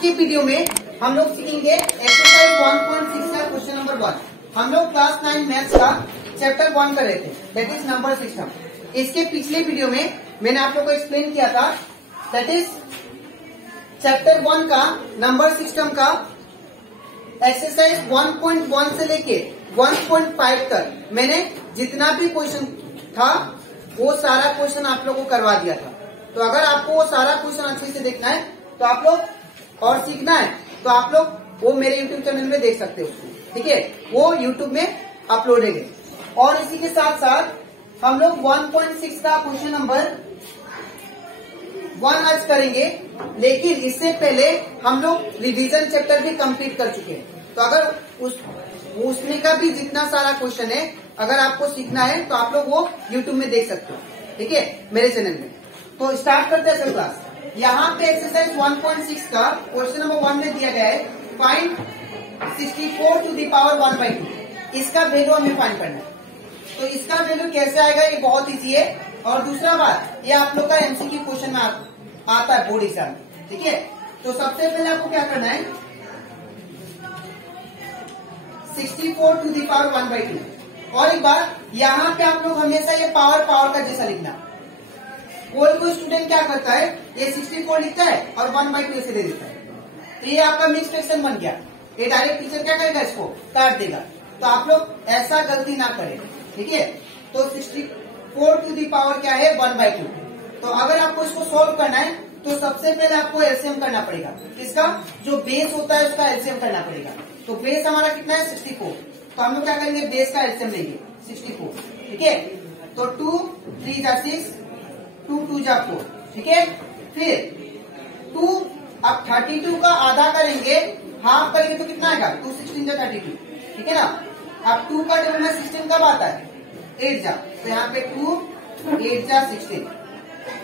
आज के वीडियो में हम लोग सीखेंगे एक्सरसाइज 1.6 का क्वेश्चन नंबर 1। हम लोग क्लास 9 मैथ्स का चैप्टर 1 कर रहे थे, दैट इज नंबर सिस्टम। इसके पिछले वीडियो में मैंने आप लोग को एक्सप्लेन किया था, दैट इज चैप्टर 1 का नंबर सिस्टम का एक्सरसाइज 1.1 से लेके 1.5 तक मैंने जितना भी क्वेश्चन था वो सारा क्वेश्चन आप लोगों को करवा दिया था। तो अगर आपको वो सारा क्वेश्चन अच्छे से देखना है तो आप लोग और सीखना है तो आप लोग वो मेरे यूट्यूब चैनल में देख सकते हो, ठीक है। वो यूट्यूब में अपलोडेड है। और इसी के साथ साथ हम लोग 1.6 का क्वेश्चन नंबर 1 आज करेंगे, लेकिन इससे पहले हम लोग रिवीजन चैप्टर भी कंप्लीट कर चुके हैं। तो अगर उसमें का भी जितना सारा क्वेश्चन है अगर आपको सीखना है तो आप लोग वो यूट्यूब में देख सकते हो, ठीक है, मेरे चैनल में। तो स्टार्ट करते हैं सर क्लास। यहाँ पे एक्सरसाइज 1.6 का क्वेश्चन नंबर 1 में दिया गया है, फाइंड 64 टू द पावर 1/2। इसका वैल्यू हमें फाइंड करना है। तो इसका वैल्यू कैसे आएगा ये बहुत इजी है। और दूसरा बात, ये आप लोग का एमसीक्यू क्वेश्चन में आता है बोर्ड एग्जाम, ठीक है। तो सबसे पहले आपको क्या करना है, 64 टू द पावर 1/2। और एक बात, यहाँ पे आप लोग हमेशा ये पावर का जैसा लिखना। कोई स्टूडेंट क्या करता है, ये 64 लिखता है और 1/2 ऐसे दे देता है, तो ये आपका मिक्स फ्रैक्शन बन गया। ये डायरेक्ट टीचर क्या करेगा, इसको काट देगा। तो आप लोग ऐसा गलती ना करें, ठीक है। तो 64 टू दी पावर क्या है, 1/2। तो अगर आपको इसको सॉल्व करना है तो सबसे पहले आपको एलसीएम करना पड़ेगा। इसका जो बेस होता है उसका एलसीएम करना पड़ेगा। तो बेस हमारा कितना है, 64। तो हम लोग क्या करेंगे, बेस का एलसीएम लेंगे 64, ठीक है। तो 2 3 जा 6, 2 2 जा 4, ठीक है। फिर 2 अब 32 का आधा करेंगे, हाफ करेंगे तो कितना आएगा, 2 16 जा 32, ठीक है ना। अब 2 का टेबल में 16 कब आता है, 8 जा। तो यहाँ पे 2 8 जा 16।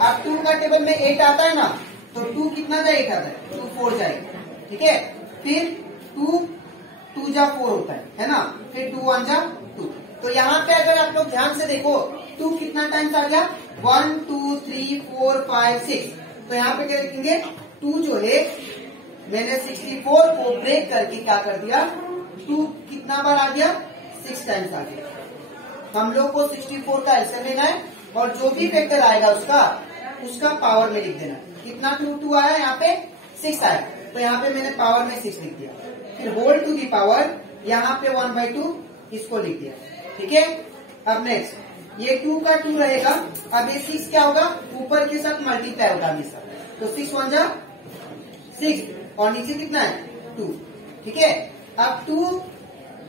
अब 2 का टेबल में 8 आता है ना, तो 2 कितना जा 8 आता है, 2 4 जाएगा, ठीक है। फिर 2 2 जा 4 होता है ना। फिर 2 1 जा 2। तो यहाँ पे अगर आप लोग ध्यान से देखो 2 कितना टाइम्स आ गया, 1 2 3 4 5 6। तो यहाँ पे क्या लिखेंगे, 2 जो है मैंने 64 को ब्रेक करके क्या कर दिया, 2 कितना बार आ गया, 6 टाइम्स आ गया। हम लोग को 64 का एलसीएम लेना है और जो भी फैक्टर आएगा उसका पावर में लिख देना। कितना 2 आया, यहाँ पे 6 आया, तो यहाँ पे मैंने पावर में 6 लिख दिया। फिर होल टू दी पावर यहाँ पे 1/2 इसको लिख दिया, ठीक है। अब नेक्स्ट ये 2 का 2 रहेगा। अब ये 6 क्या होगा, ऊपर के साथ मल्टीप्लाई होगा हमेशा। तो 6 1 जा 6 और नीचे कितना है 2, ठीक है। अब 2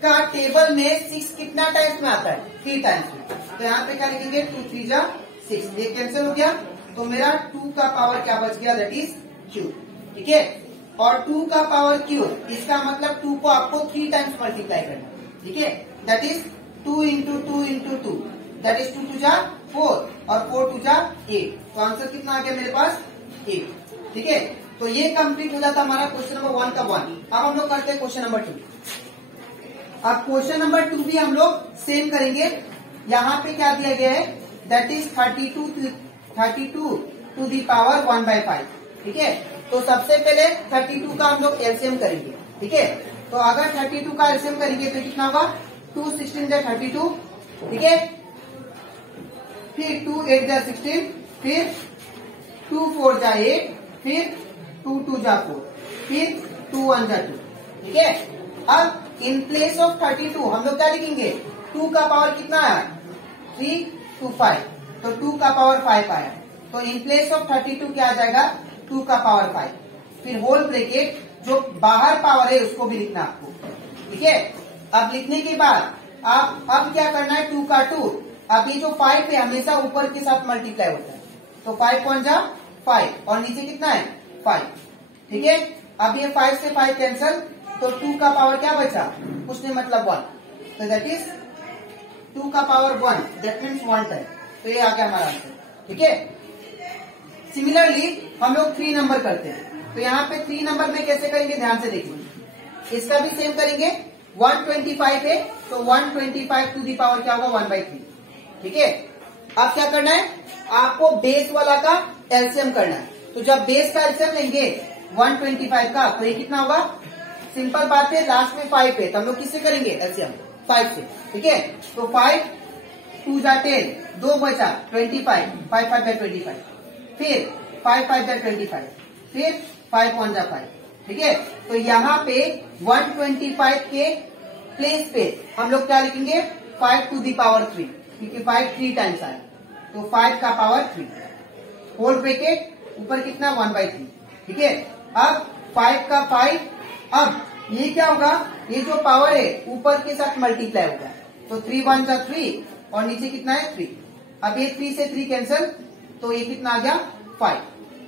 का टेबल में 6 कितना टाइम्स में आता है, 3 टाइम्स में। तो यहाँ पे क्या लिखेंगे, 2 3 जा 6, ये कैंसिल हो गया। तो मेरा 2 का पावर क्या बच गया, दैट इज क्यूब, ठीक है। और 2 का पावर क्यूब, इसका मतलब 2 को आपको 3 टाइम्स मल्टीप्लाई करना, ठीक है। That is 2 into 2 into 2, that is 2 2 जा 4 और 4 2 जा 8। तो आंसर कितना आ गया मेरे पास, 8, ठीक है। तो ये कंप्लीट हो जाता हमारा क्वेश्चन नंबर 1 का 1। अब हम लोग करते हैं क्वेश्चन नंबर 2। अब क्वेश्चन नंबर 2 भी हम लोग सेम करेंगे। यहाँ पे क्या दिया गया है, that is 32 to the power 1/5, ठीक है। तो सबसे पहले 32 का हम लोग एलसीएम करेंगे, ठीक है। तो अगर 32 का एलसीएम करेंगे तो कितना होगा, 2 16 जा 32, ठीक है। फिर 2 8 जा 16, फिर 2 4 जा 8, फिर 2 2 जा 4, फिर 2 1 जा 2, ठीक है। अब इन प्लेस ऑफ 32 हम लोग क्या लिखेंगे, 2 का पावर कितना आया, 3 2 5। तो 2 का पावर 5 आया। तो इन प्लेस ऑफ 32 क्या आ जाएगा, 2 का पावर 5। फिर होल ब्रैकेट, जो बाहर पावर है उसको भी लिखना आपको, ठीक है। अब लिखने के बाद आप अब क्या करना है, 2 का 2। अब ये जो 5 है हमेशा ऊपर के साथ मल्टीप्लाई होता है। तो 5 1 जा 5 और नीचे कितना है 5, ठीक है। अब ये 5 से 5 कैंसल, तो 2 का पावर क्या बचा, उसने मतलब 1। तो दैट इज 2 का पावर 1, दैट मीन्स 1 टाइम। तो ये आ गया हमारा आंसर, ठीक है। सिमिलरली हम लोग 3 नंबर करते हैं। तो यहाँ पे 3 नंबर में कैसे करेंगे, ध्यान से देखिए। इसका भी सेम करेंगे। 125 है तो 125 टू दी पावर क्या होगा, 1/3, ठीक है। अब क्या करना है, आपको बेस वाला का एलसीएम करना है। तो जब बेस का एलसीएम लेंगे 125 का, तो ये कितना होगा? सिंपल बात है, लास्ट में 5 है तो हम लोग किससे करेंगे? एलसीएम 5 से, ठीक है। तो 5 2 जा 10, 2 बचा 25, 5 5 जा 25, फिर 5 5 जा 25, फिर 5 1 जा 5, ठीक है। तो यहाँ पे 125 के प्लेस पे हम लोग क्या लिखेंगे? 5 to the power 3, क्योंकि 5 3 टाइम्स आए, तो 5 का पावर 3, होल ब्रैकेट, ऊपर कितना? 1/3, ठीक है। अब 5 का 5, अब ये क्या होगा? ये जो पावर है ऊपर के साथ मल्टीप्लाई होगा, तो 3 1 जा 3 और नीचे कितना है? 3। अब ये 3 से 3 कैंसिल, तो ये कितना आ गया? 5,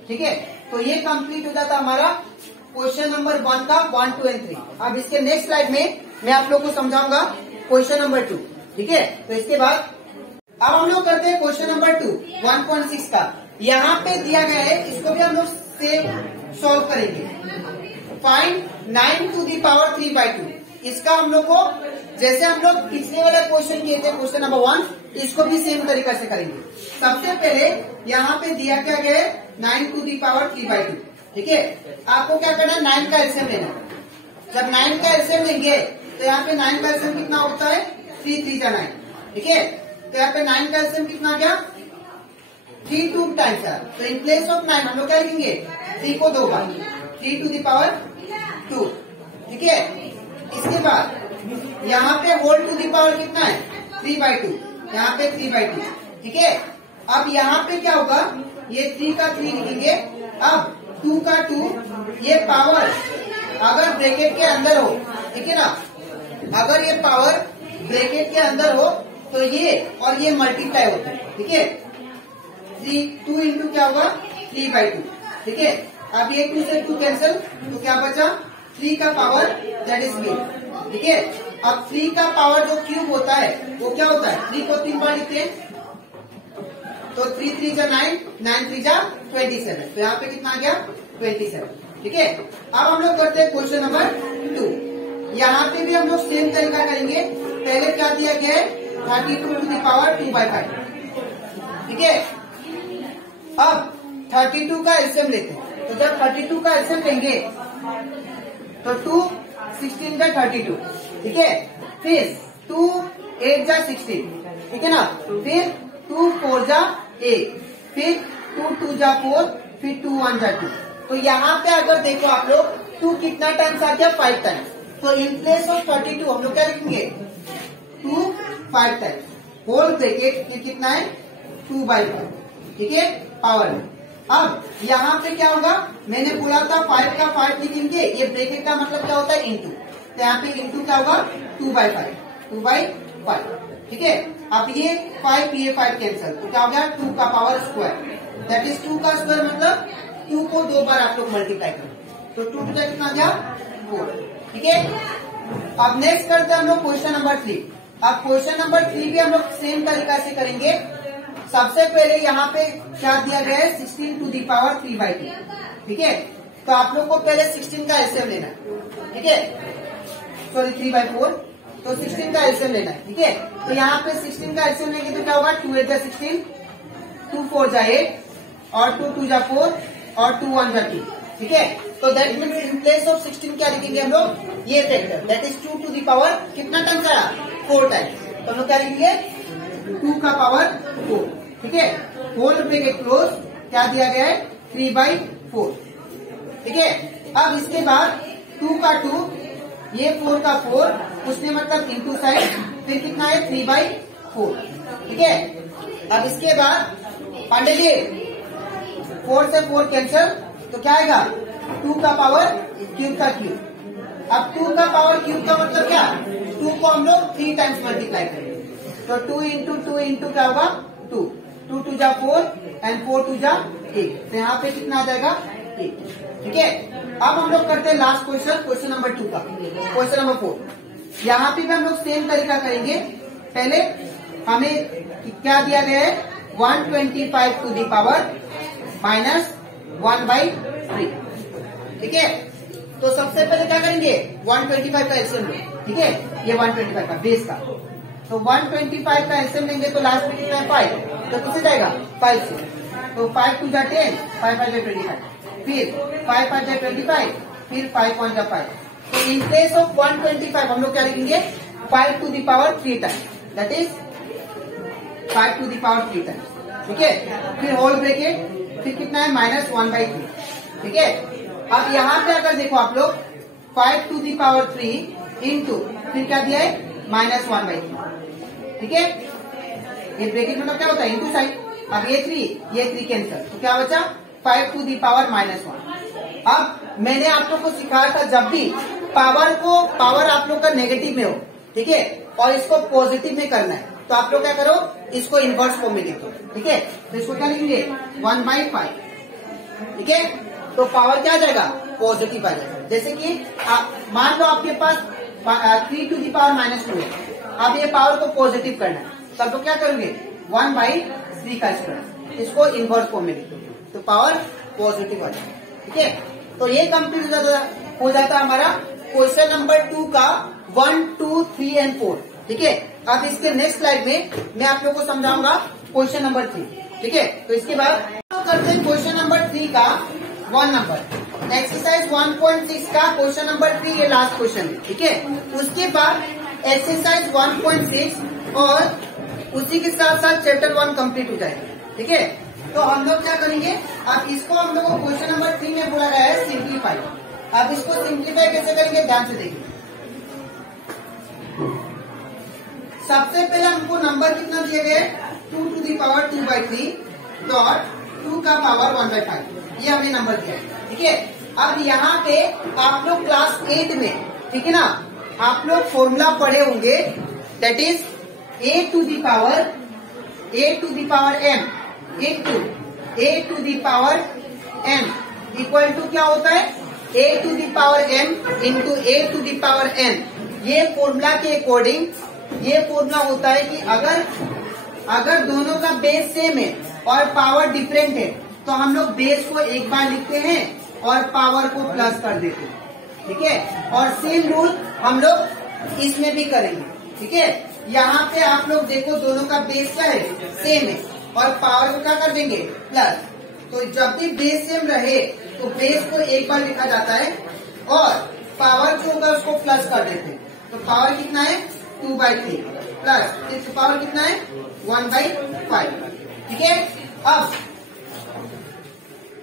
ठीक है। तो ये कंप्लीट हो जाता हमारा क्वेश्चन नंबर 1 का 1 2 और 3। अब इसके नेक्स्ट स्लाइड में मैं आप लोग को समझाऊंगा क्वेश्चन नंबर 2, ठीक है। तो इसके बाद अब हम लोग करते हैं क्वेश्चन नंबर 2 1.6 का। यहाँ पे दिया गया है, इसको भी हम लोग सेम सॉल्व करेंगे। Find 9 to the power 3/2। इसका हम लोग को जैसे हम लोग पिछले वाला क्वेश्चन किए थे क्वेश्चन नंबर 1, इसको भी सेम तरीका से करेंगे। सबसे पहले यहाँ पे दिया क्या गया है? 9 to the power 3/2, ठीक है। आपको क्या करना है? 9 का एलसीएम लेना। जब 9 का एलसीएम लेंगे तो यहाँ पे 9 का एलसीएम कितना होता है? 3 3 जा 9, ठीक है। तो यहाँ पे 9 का एलसीएम कितना गया? 3 2 टाइम्स है, तो इन प्लेस ऑफ 9 हम लोग क्या लिखेंगे? 3 को 2 बार, 3 to the power 2, ठीक है। इसके बाद यहाँ पे होल टू दी पावर कितना है? 3/2, यहाँ पे 3/2, ठीक है। अब यहाँ पे क्या होगा? ये 3 का 3 लिखेंगे, अब 2 का 2, ये पावर अगर ब्रैकेट के अंदर हो, ठीक है ना, अगर ये पावर ब्रैकेट के अंदर हो तो ये और ये मल्टीप्लाई होते हैं, ठीक है। 2 इंटू क्या होगा? 3/2, ठीक है। अब ये 2 से 2 कैंसिल, तो क्या बचा? 3 का पावर, दैट इज 3, ठीक है। अब 3 का पावर जो क्यूब होता है वो क्या होता है? 3 को 3 बार लिखते हैं, तो 3 3 जा 9, 9 3 जा 27, तो यहाँ पे कितना आ गया? 27, ठीक है। अब हम लोग करते हैं क्वेश्चन नंबर 2। यहाँ पे भी हम लोग सेम तरीका करेंगे। पहले क्या दिया गया है? 32 to the power 2/5, ठीक है। अब 32 का एलसीएम लेते हैं, तो जब 32 का एलसीएम लेंगे तो 2 16 जा 32, ठीक है। फिर 2 8 जा 16, ठीक है ना। फिर 2 4 जा 8, फिर 2 2 जा 4, फिर 2 1 जा 2। तो यहाँ पे अगर देखो आप लोग 2 कितना टाइम्स आ गया? 5 टाइम्स। तो इन प्लेस ऑफ 32 हम लोग क्या लिखेंगे? 2 5 टाइम्स, होल ब्रैकेट, ये कितना है? 2/5, ठीक है, पावर। अब यहाँ पे क्या होगा? मैंने बोला था 5 का 5 लिखेंगे, ये ब्रैकेट का मतलब क्या होता है? इंटू, तो यहाँ पे इंटू क्या होगा? 2/5, 2/5, ठीक है। अब ये 5 ये 5 कैंसिल, तो क्या हो गया? 2 का पावर स्क्वायर, दैट इज 2 का स्क्वायर मतलब 2 को 2 बार आप लोग मल्टीप्लाई करें, तो 2 टू कितना आ गया? 4, ठीक है। अब नेक्स्ट करते हैं हम लोग क्वेश्चन नंबर 3। अब क्वेश्चन नंबर 3 भी हम लोग सेम तरीका से करेंगे। सबसे पहले यहाँ पे क्या दिया गया है? 16 to the power 3/2, ठीक है। तो आप लोग को पहले 16 का एलसीएम लेना है, ठीक है, सॉरी 3/4, तो 16 का एलसीएम लेना है, ठीक है। तो यहाँ पे 16 का एलसीएम लेंगे तो क्या होगा? 2 8 जा 16, 2 4 जा 8, और 2 2 जा 4, और 2 1 जा 2, ठीक है। तो that means in place of 16 क्या लिखेंगे हम लोग? ये factor, that is 2 to the power कितना टाइम्स आया? 4 टाइम्स, तो हम लोग क्या लिखेंगे? 2 का पावर 4, ठीक है। होल ब्रैकेट क्लोज, क्या दिया गया है? 3/4, ठीक है। अब इसके बाद 2 का 2, ये 4 का 4, उसने मतलब इंटू साइड, फिर कितना है? 3/4, ठीक है। अब इसके बाद पांडे 4 से 4 कैंसिल, तो क्या आएगा? 2 का पावर क्यूब का क्यूब। अब 2 का पावर क्यूब का मतलब क्या? 2 को हम लोग 3 टाइम्स मल्टीप्लाई करेंगे, तो 2 इंटू 2 इंटू क्या होगा? 2 2 2 जा 4 एंड 4 2 जा 8, तो यहाँ पे कितना आ जाएगा? 8, ठीक है। अब हम लोग करते हैं लास्ट क्वेश्चन, क्वेश्चन नंबर 2 का, क्वेश्चन नंबर 4। यहाँ पे भी हम लोग सेम तरीका करेंगे। पहले हमें क्या दिया गया है? 125 to the power -1/3, ठीक है। तो सबसे पहले क्या करेंगे? 125 का एलसीएम लो, ठीक है, ये 125 का बेस का, तो 125 का एलसीएम लेंगे तो लास्ट में कितना है? 5, तो किससे जाएगा? 5 से, तो 5 2 जा 10, 5 5 जा 25, फिर 5 5 25, फिर 5 1 5। तो इन प्लेस ऑफ 125 हम लोग क्या लिखेंगे 5 to the power 3 time, that is 5 to the power 3 time. ठीक है, फिर होल ब्रैकेट, फिर कितना है -1/3। ठीक है, अब यहाँ पे अगर देखो आप लोग 5 टू द पावर 3 इंटू फिर क्या दिया है -1/3। ठीक है, ये ब्रैकेट मतलब क्या होता है इंटू साइड। अब ये 3 कैंसिल, तो क्या बचा 5 टू दी पावर -1। अब मैंने आप लोग को सिखाया था जब भी पावर आप लोग का नेगेटिव में हो, ठीक है, और इसको पॉजिटिव में करना है, तो आप लोग क्या करो इसको इनवर्स फॉर्म में लिखो। ठीक है, तो इसको क्या लिखेंगे 1/5। ठीक है, तो पावर क्या आ जाएगा पॉजिटिव आ जाएगा। जैसे कि मान लो आपके पास 3 टू दी पावर -2 है, अब ये पावर को पॉजिटिव करना है, तो आप लोग क्या करोगे 1/3 का स्क्वायर, इसको इनवर्स फॉर्म में लिखोगे तो पावर पॉजिटिव आ जाएगा। ठीक है, तो ये कंप्लीट हो जाता है हमारा क्वेश्चन नंबर 2 का 1 2 3 एंड 4। ठीक है, अब इसके नेक्स्ट स्लाइड में मैं आप लोग को समझाऊंगा क्वेश्चन नंबर 3। ठीक है, तो इसके बाद करते हैं क्वेश्चन नंबर 3 का 1 नंबर एक्सरसाइज 1.6 का क्वेश्चन नंबर 3, ये लास्ट क्वेश्चन है। ठीक है, उसके बाद एक्सरसाइज 1.6 और उसी के साथ साथ चैप्टर 1 कंप्लीट हो जाएगा। ठीक है, तो हम लोग क्या करेंगे, अब इसको हम लोग को क्वेश्चन नंबर 3 में बोला गया है सिंप्लीफाई। अब इसको सिंप्लीफाई कैसे करेंगे ध्यान से देखिए। सबसे पहले हमको नंबर कितना दिए गए 2 टू दी पावर 2/3 डॉट 2 का पावर 1/5, ये हमने नंबर दिया है। ठीक है, अब यहाँ पे आप लोग क्लास 8 में, ठीक है ना, आप लोग फॉर्मूला पढ़े होंगे, that is a to the power m into a to the power n equal to क्या होता है a to the power m into a to the power n। ये फॉर्मूला के अकॉर्डिंग ये फॉर्मूला होता है कि अगर दोनों का बेस सेम है और पावर डिफरेंट है तो हम लोग बेस को एक बार लिखते हैं और पावर को प्लस कर देते हैं। ठीक है, और सेम रूल हम लोग इसमें भी करेंगे। ठीक है, यहाँ पे आप लोग देखो दोनों का बेस क्या है सेम है और पावर को क्या कर देंगे प्लस। तो जब भी बेस सेम रहे तो बेस को एक बार लिखा जाता है और पावर जो होगा उसको प्लस कर देते हैं। तो पावर कितना है 2/3 प्लस इसका पावर कितना है 1/5। ठीक है,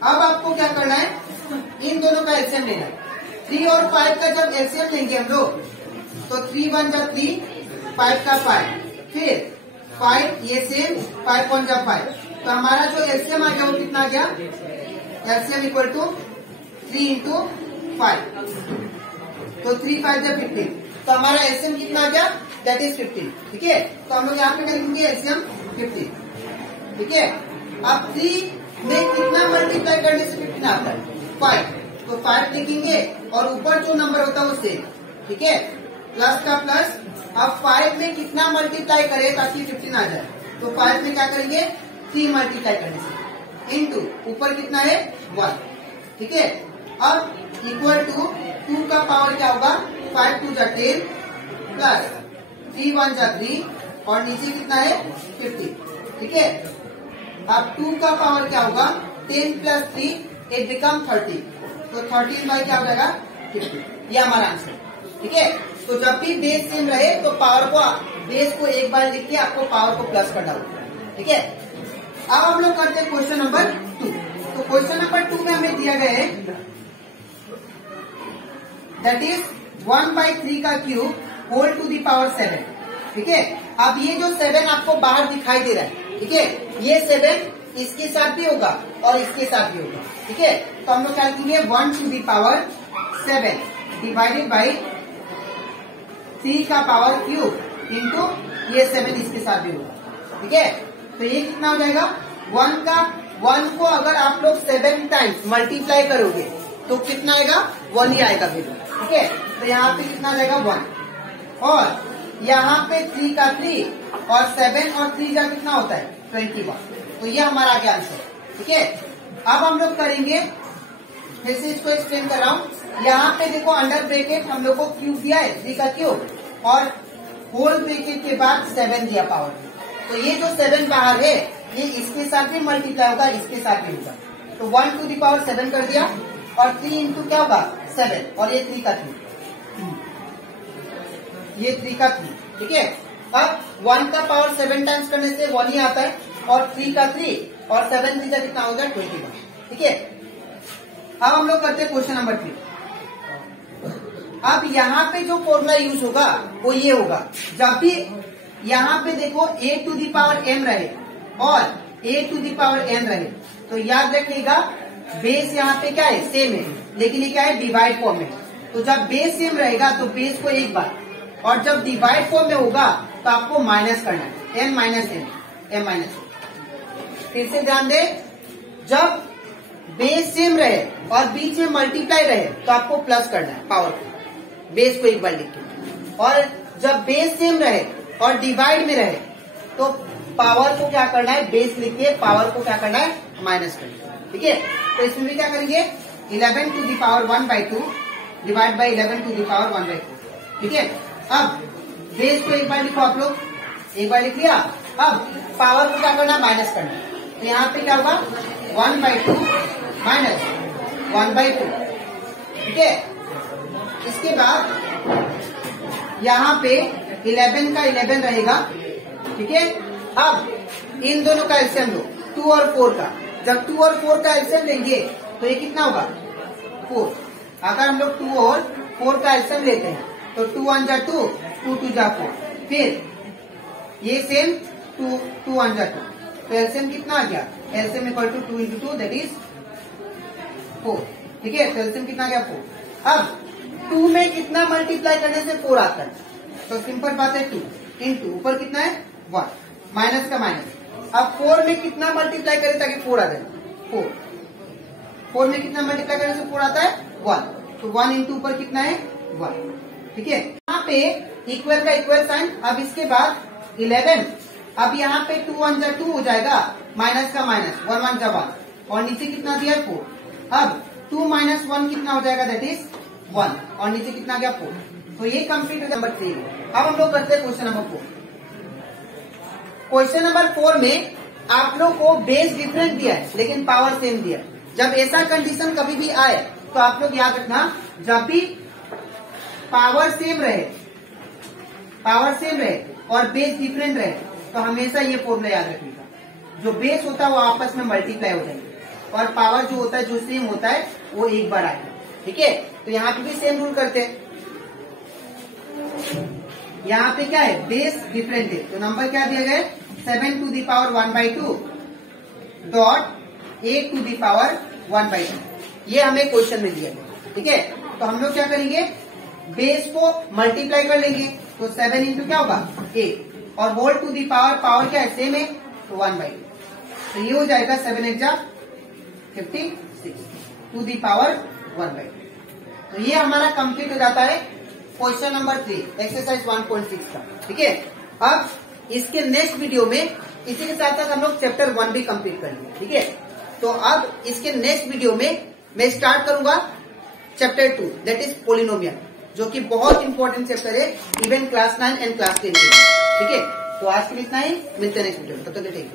अब आपको क्या करना है इन दोनों का एलसीएम लेना है। 3 और 5 का जब एलसीएम लेंगे हम लोग तो 3 1 जा 3, 5 का 5, फिर 5 ये सेम 5 1 जा 5, तो हमारा जो एलसीएम आ गया वो कितना आ गया एलसीएम इक्वल टू 3 इंटू 5, तो 3 5 जा 15, तो हमारा एलसीएम कितना आ गया दैट इज 15। ठीक है, तो हम लोग यहाँ पे लिखेंगे एलसीएम 15। ठीक है, अब 3 में कितना मल्टीप्लाई करने से 15 आता है 5, तो 5 लिखेंगे और ऊपर जो नंबर होता है वो सेम। ठीक है, प्लस का प्लस। अब 5 में कितना मल्टीप्लाई करें ताकि 15 आ जाए, तो 5 में क्या करेंगे 3 मल्टीप्लाई करने से इंटू ऊपर कितना है 1। ठीक है, अब इक्वल टू 2 का पावर क्या होगा 5 2 जा 10 प्लस 3 1 जा 3 और नीचे कितना है 50। ठीक है, अब 2 का पावर क्या होगा 10 प्लस 3 इट बिकम 30, तो 13 बाई क्या हो जाएगा 50। ये हमारा आंसर। ठीक है, तो जब भी बेस सेम रहे तो पावर को बेस को एक बार लिख के आपको पावर को प्लस करना होगा। ठीक है, अब हम लोग करते हैं क्वेश्चन नंबर 2। तो क्वेश्चन नंबर 2 में हमें दिया गया है दैट इज 1/3 का cube whole to the power 7। ठीक है, अब ये जो 7 आपको बाहर दिखाई दे रहा है, ठीक है, ये 7 इसके साथ भी होगा और इसके साथ भी होगा। ठीक है, तो हम लोग क्या लिखेंगे 1 to the power 7 divided by 3 का पावर क्यूब इंटू ये 7 इसके साथ भी होगा। ठीक है, तो ये कितना हो जाएगा 1 को अगर आप लोग 7 टाइम्स मल्टीप्लाई करोगे तो कितना आएगा 1 ही आएगा फिर। ठीक है, तो यहाँ पे कितना जाएगा 1 और यहाँ पे 3 का 3 और 7 और 3 का कितना होता है 21, तो ये हमारा आगे आंसर। ठीक है, अब हम लोग करेंगे फिर से इसको एक्सप्लेन कर रहा हूँ। यहाँ पे देखो अंडर ब्रैकेट हम लोग को क्यूब दिया है 3 का क्यूब और होल ब्रैकेट के बाद 7 दिया पावर। तो ये जो 7 बाहर है ये इसके साथ भी मल्टीप्लाई होगा इसके साथ भी होगा। तो 1 टू द पावर 7 कर दिया और 3 इंटू क्या होगा 7 और ये 3 का 3, ये 3 का 3, ठीक है। अब 1 का पावर 7 टाइम्स करने से 1 ही आता है और 3 का 3 और 7 3 कितना हो गया 21, ठीक है। अब हम लोग करते हैं क्वेश्चन नंबर 3। अब यहाँ पे जो फॉर्मूला यूज होगा वो ये होगा, जब भी यहाँ पे देखो a to the power m रहे और a to the power n रहे तो याद रखिएगा बेस यहाँ पे क्या है सेम है, लेकिन ये क्या है डिवाइड फॉर्म में। तो जब बेस सेम रहेगा तो बेस को एक बार, और जब डिवाइड फॉर्म में होगा तो आपको माइनस करना है, m माइनस m माइनस। फिर से ध्यान दे, जब बेस सेम रहे और बीच में मल्टीप्लाई रहे तो आपको प्लस करना है पावर को, बेस को एक बार लिख के। और जब बेस सेम रहे और डिवाइड में रहे तो पावर को क्या करना है, बेस लिख के पावर को क्या करना है माइनस करना है, ठीक है। तो इसमें भी क्या करेंगे 11 to the power 1/2 divide by 11 to the power 1/2, ठीक है। अब बेस को एक बार लिखो आप लोग, एक बार लिख लिया। अब पावर को क्या करना है माइनस करना है, तो यहाँ पे क्या होगा 1/2 माइनस 1/2, ठीक है। इसके बाद यहाँ पे 11 का 11 रहेगा, ठीक है। अब इन दोनों का एलसीएम लो 2 और 4 का, जब 2 और 4 का एलसीएम लेंगे तो ये कितना होगा 4। अगर हम लोग 2 और 4 का एलसीएम लेते हैं तो 2 1 जा 2, 2 2 जा 4, फिर ये सेम 2 1 जा 2, तो एलसीएम कितना आ गया, LCM equal to 2 into 2 that is 4, ठीक है। तो एलसीएम कितना आ गया 4। अब 2 में कितना मल्टीप्लाई करने से 4 आता है, तो सिंपल बात है 2 इंटू ऊपर कितना है 1 माइनस का माइनस। अब 4 में कितना मल्टीप्लाई करें ताकि 4 आ जाए, 4 में कितना मल्टीप्लाई करने से 4 आता है 1, तो 1 इंटू ऊपर कितना है 1, ठीक है। यहाँ पे इक्वल का इक्वल साइन। अब इसके बाद 11, अब यहाँ पे 2 1 जा 2 हो जाएगा, माइनस का माइनस 1 1 जा 1 और नीचे कितना दिया 4। अब 2 माइनस 1 कितना हो जाएगा दैट इज 1 और नीचे कितना गया 4। तो ये कंप्लीट हो नंबर 3। अब हम लोग करते हैं क्वेश्चन नंबर 4। क्वेश्चन नंबर 4 में आप लोग को बेस डिफरेंट दिया है लेकिन पावर सेम दिया है। जब ऐसा कंडीशन कभी भी आए तो आप लोग याद रखना, जब भी पावर सेम रहे और बेस डिफरेंट रहे तो हमेशा ये फॉर्मूला याद रखिएगा, जो बेस होता है वो आपस में मल्टीप्लाई हो जाएंगे और पावर जो होता है जो सेम होता है वो एक बार आएगा, ठीक है। तो यहाँ पे भी सेम रूल करते हैं। यहाँ पे क्या है बेस डिफरेंट है तो नंबर क्या दिया गया 7 to the power 1/2 dot 8 to the power 1/2, ये हमें क्वेश्चन में दिया गया, ठीक है। तो हम लोग क्या करेंगे बेस को मल्टीप्लाई कर लेंगे तो 7 इंटू क्या होगा 8 और होल टू दी पावर क्या है सेम है तो 1/2, तो ये हो जाएगा 7 8 जा 56 टू दी पावर 1/2। तो ये हमारा कंप्लीट हो जाता है क्वेश्चन नंबर 3 एक्सरसाइज 1.6 का, ठीक है। अब इसके नेक्स्ट वीडियो में इसी के साथ साथ हम लोग चैप्टर 1 भी कंप्लीट करेंगे, ठीक है। तो अब इसके नेक्स्ट वीडियो में मैं स्टार्ट करूंगा चैप्टर 2 दैट इज पोलिनोमियल, जो कि बहुत इंपॉर्टेंट चैप्टर है इवन क्लास 9 एंड क्लास 10 के लिए, ठीक है। तो आज के लिए इतना ही, मिलते हैं नेक्स्ट वीडियो में, तब तक के लिए।